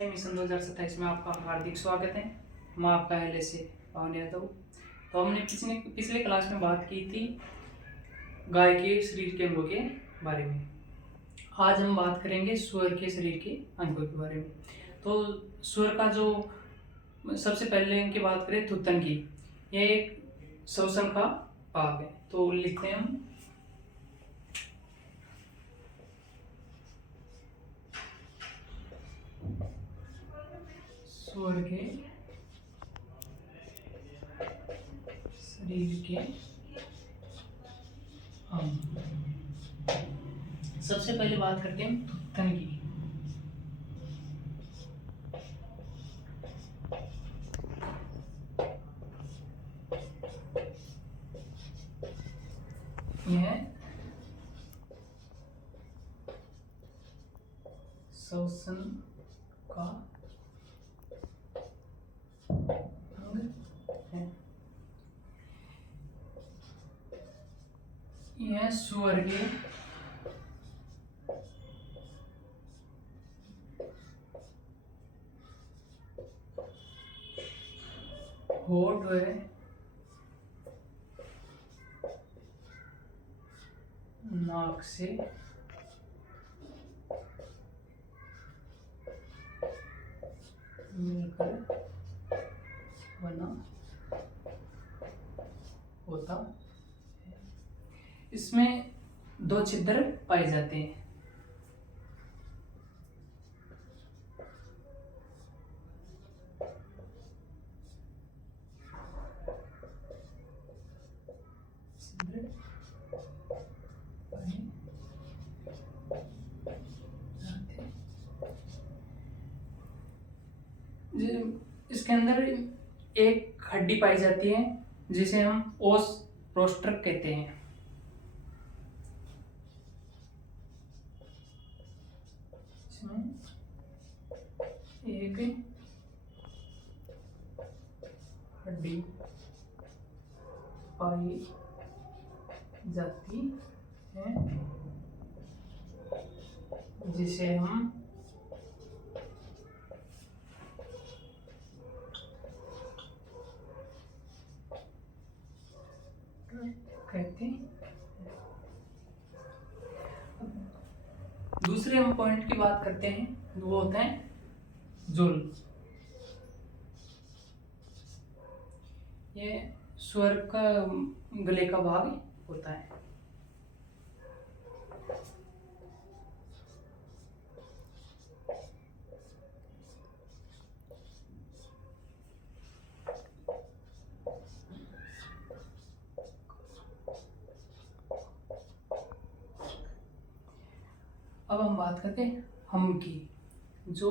Mission 2027 में आपका हार्दिक स्वागत है। मैं आपका पहले से पवन यादव। तो हमने पिछले क्लास में बात की थी गाय के शरीर के अंगों के बारे में। आज हम बात करेंगे सुअर के शरीर के अंगों के बारे में। तो सुअर का जो सबसे पहले इनकी बात करें थुत्तन की, ये एक श्वसन का भाग है। तो लिखते हैं हम सुअर के शरीर के अंग। सबसे पहले बात करते हैं थुत्तन की। यह श्वसन का अंग है। यह सुअर के होठ व नाक से मिलकर बना होता है। इसमें दो छिद्र पाए जाते हैं। छिद्र पाए जाते हैं। इसके अंदर एक हड्डी पाई जाती है जिसे हम ओस रोस्टर कहते हैं। इसमें एक हड्डी पाई जाती है जिसे हम कहते हैं। दूसरे हम पॉइंट की बात करते हैं, वो होता है जुल। ये सुअर का गले का भाग होता है। अब हम बात करते हैं हम की। जो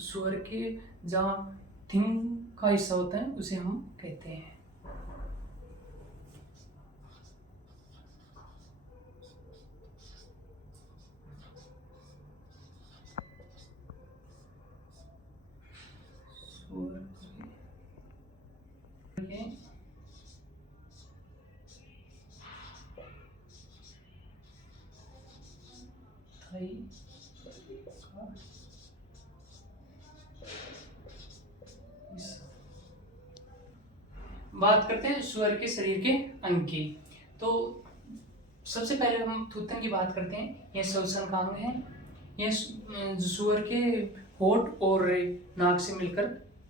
सुअर के जहाँ थिंग का हिस्सा होता है उसे हम कहते हैं। सुअर के थाई का हिस्सा। बात करते हैं सुअर के शरीर के अंग की। तो सबसे पहले हम थुत्तन की बात करते हैं। यह श्वसन का अंग है। यह सुअर के होठ और नाक से मिलकर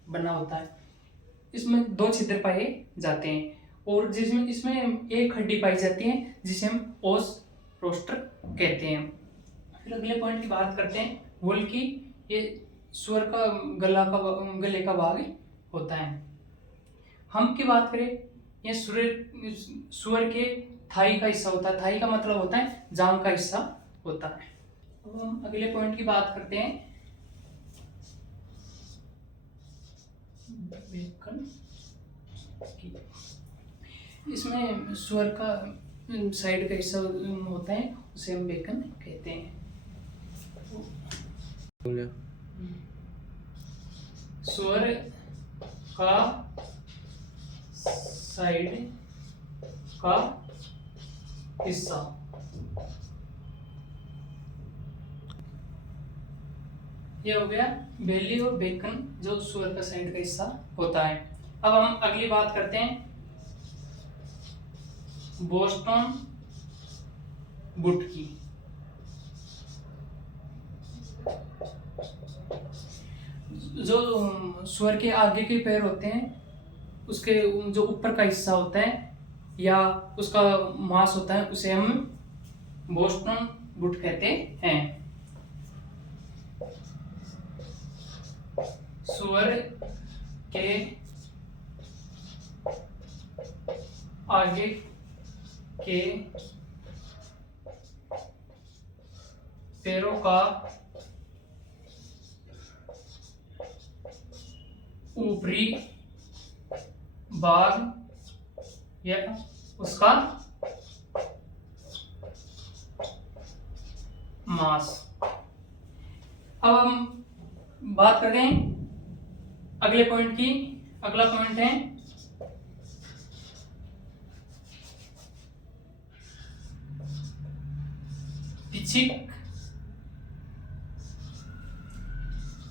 बना होता है। इसमें दो छिद्र पाए जाते हैं और जिसमें इसमें एक हड्डी पाई जाती है जिसे हम ओस रोस्टर कहते हैं। फिर अगले पॉइंट की बात करते हैं वुल की। ये सुअर का गले का भाग होता है। हम की बात करें, ये सुअर के थाई का हिस्सा होता है। थाई का मतलब होता है जांग का हिस्सा होता है। अब हम अगले पॉइंट की बात करते हैं बेकन की। इसमें सुअर का साइड का हिस्सा होता है, उसे हम बेकन कहते हैं। सुअर का साइड का हिस्सा, ये हो गया बेली और बेकन, जो सुअर का साइड का हिस्सा होता है। अब हम अगली बात करते हैं बोस्टन बुट की। जो सुअर के आगे के पैर होते हैं, उसके जो ऊपर का हिस्सा होता है या उसका मांस होता है, उसे हम बोस्टन बुट कहते हैं। सुअर के आगे के पैरों का ऊपरी भाग या उसका मांस। अब हम बात करते हैं अगले पॉइंट की। अगला पॉइंट है पिचिक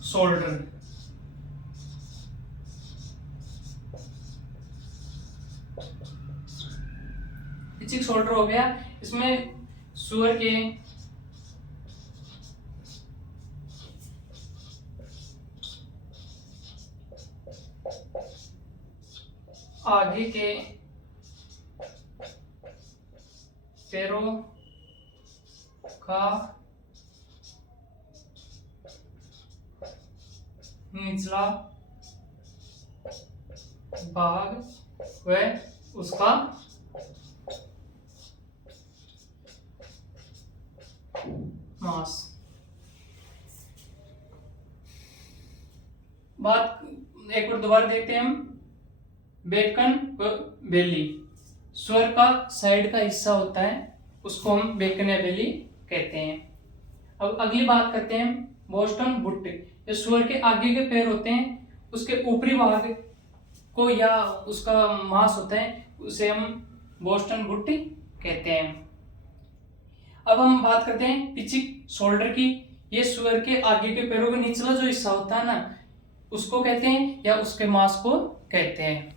शोल्डर। पिचिक शोल्डर हो गया, इसमें सुअर के आगे के पैरों का निचला भाग व उसका मांस। बात एक बार दोबारा देखते हैं हम। बेकन व बेली, सुअर का साइड का हिस्सा होता है, उसको हम बेकन या बेली कहते हैं। अब अगली बात करते हैं बोस्टन बुट। ये सुअर के आगे के पैर होते हैं, उसके ऊपरी भाग को या उसका मांस होता है, उसे हम बोस्टन बुट कहते हैं। अब हम बात करते हैं पिचिक शोल्डर की। ये सुअर के आगे के पैरों का निचला जो हिस्सा होता है ना, उसको कहते हैं या उसके मांस को कहते हैं।